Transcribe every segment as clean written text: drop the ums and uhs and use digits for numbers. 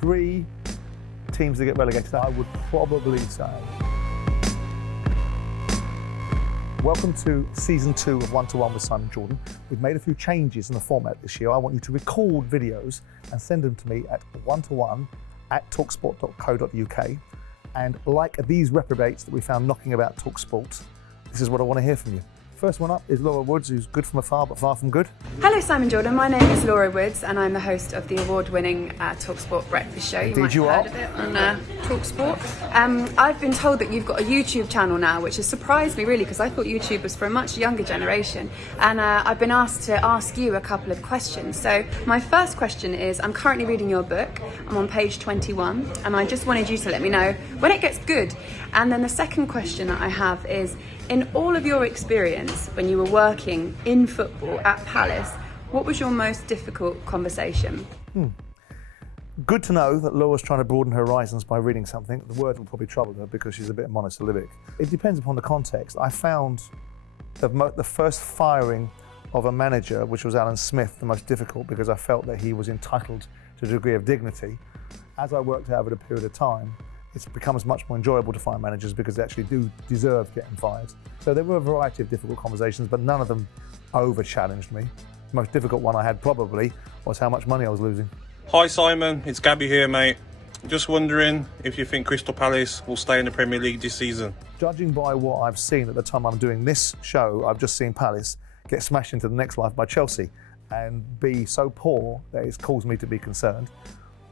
3 teams that get relegated, I would probably say. Welcome to season 2 of One-2-One with Simon Jordan. We've made a few changes in the format this year. I want you to record videos and send them to me at one-to-one@talksport.co.uk. And like these reprobates that we found knocking about talkSPORT, this is what I want to hear from you. First one up is Laura Woods, who's good from afar but far from good. Hello Simon Jordan, my name is Laura Woods and I'm the host of the award-winning talkSPORT breakfast show. Indeed you might have heard of it on talkSPORT. I've been told that you've got a YouTube channel now, which has surprised me really, because I thought YouTube was for a much younger generation. And I've been asked to ask you a couple of questions. So my first question is, I'm currently reading your book. I'm on page 21 and I just wanted you to let me know when it gets good. And then the second question that I have is, in all of your experience when you were working in football at Palace, what was your most difficult conversation? Good to know that Laura's trying to broaden her horizons by reading something. The word will probably trouble her because she's a bit monosyllabic. It depends upon the context. I found the first firing of a manager, which was Alan Smith, the most difficult, because I felt that he was entitled to a degree of dignity. As I worked out over a period of time, it becomes much more enjoyable to fire managers because they actually do deserve getting fired. So there were a variety of difficult conversations, but none of them over-challenged me. The most difficult one I had probably was how much money I was losing. Hi Simon, it's Gabby here mate. Just wondering if you think Crystal Palace will stay in the Premier League this season. Judging by what I've seen at the time I'm doing this show, I've just seen Palace get smashed into the next life by Chelsea and be so poor that it's caused me to be concerned.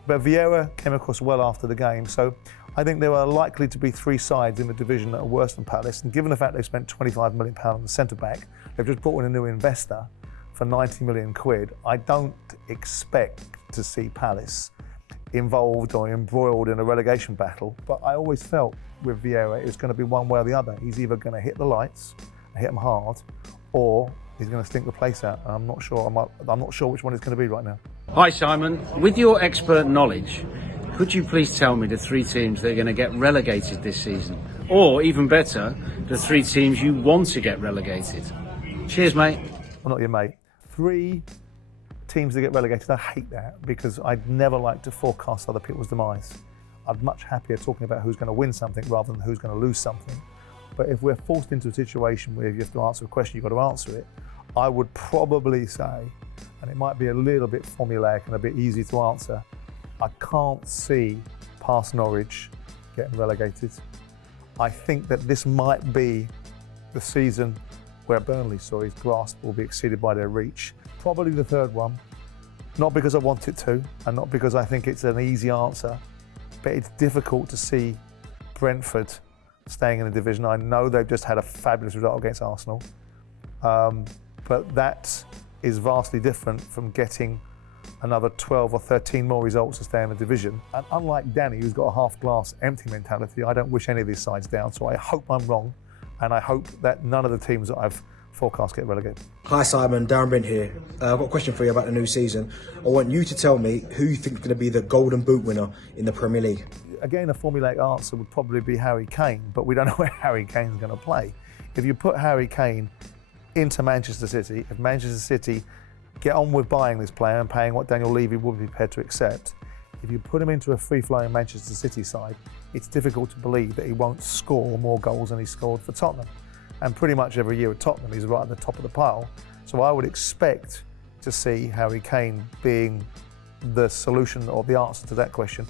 But Vieira came across well after the game, so I think there are likely to be 3 sides in the division that are worse than Palace, and given the fact they've spent £25 million on the centre-back, they've just brought in a new investor for 90 million quid, I don't expect to see Palace involved or embroiled in a relegation battle. But I always felt with Vieira it was going to be one way or the other. He's either going to hit the lights, hit them hard, or he's going to stink the place out. And I'm not sure which one it's going to be right now. Hi Simon, with your expert knowledge, could you please tell me the 3 teams that are going to get relegated this season? Or even better, the 3 teams you want to get relegated? Cheers mate. Well, not your mate. 3 teams that get relegated, I hate that because I'd never like to forecast other people's demise. I'm much happier talking about who's going to win something rather than who's going to lose something. But if we're forced into a situation where you have to answer a question, you've got to answer it, I would probably say, and it might be a little bit formulaic and a bit easy to answer, I can't see past Norwich getting relegated. I think that this might be the season where Burnley's grasp will be exceeded by their reach. Probably the 3rd one, not because I want it to, and not because I think it's an easy answer, but it's difficult to see Brentford staying in the division. I know they've just had a fabulous result against Arsenal, but that is vastly different from getting another 12 or 13 more results to stay in the division. And unlike Danny, who's got a half glass empty mentality, I don't wish any of these sides down, so I hope I'm wrong, and I hope that none of the teams that I've forecast get relegated. Hi Simon, Darren Brent here. I've got a question for you about the new season. I want you to tell me who you think is going to be the Golden Boot winner in the Premier League. Again, a formulaic answer would probably be Harry Kane, but we don't know where Harry Kane's going to play. If you put Harry Kane into Manchester City, if Manchester City get on with buying this player and paying what Daniel Levy would be prepared to accept, if you put him into a free-flowing Manchester City side, it's difficult to believe that he won't score more goals than he scored for Tottenham. And pretty much every year at Tottenham, he's right at the top of the pile. So I would expect to see Harry Kane being the solution or the answer to that question.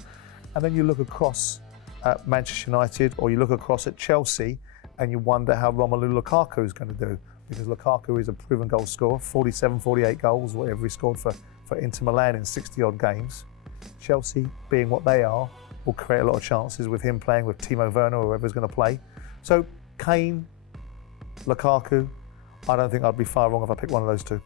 And then you look across at Manchester United, or you look across at Chelsea, and you wonder how Romelu Lukaku is going to do. Because Lukaku is a proven goal scorer, 47, 48 goals, whatever he scored for Inter Milan in 60-odd games. Chelsea, being what they are, will create a lot of chances with him playing with Timo Werner or whoever's going to play. So Kane, Lukaku, I don't think I'd be far wrong if I picked one of those 2.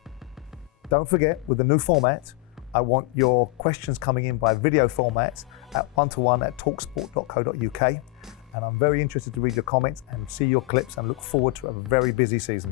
Don't forget, with the new format, I want your questions coming in by video format at one-to-one@talksport.co.uk. And I'm very interested to read your comments and see your clips and look forward to a very busy season.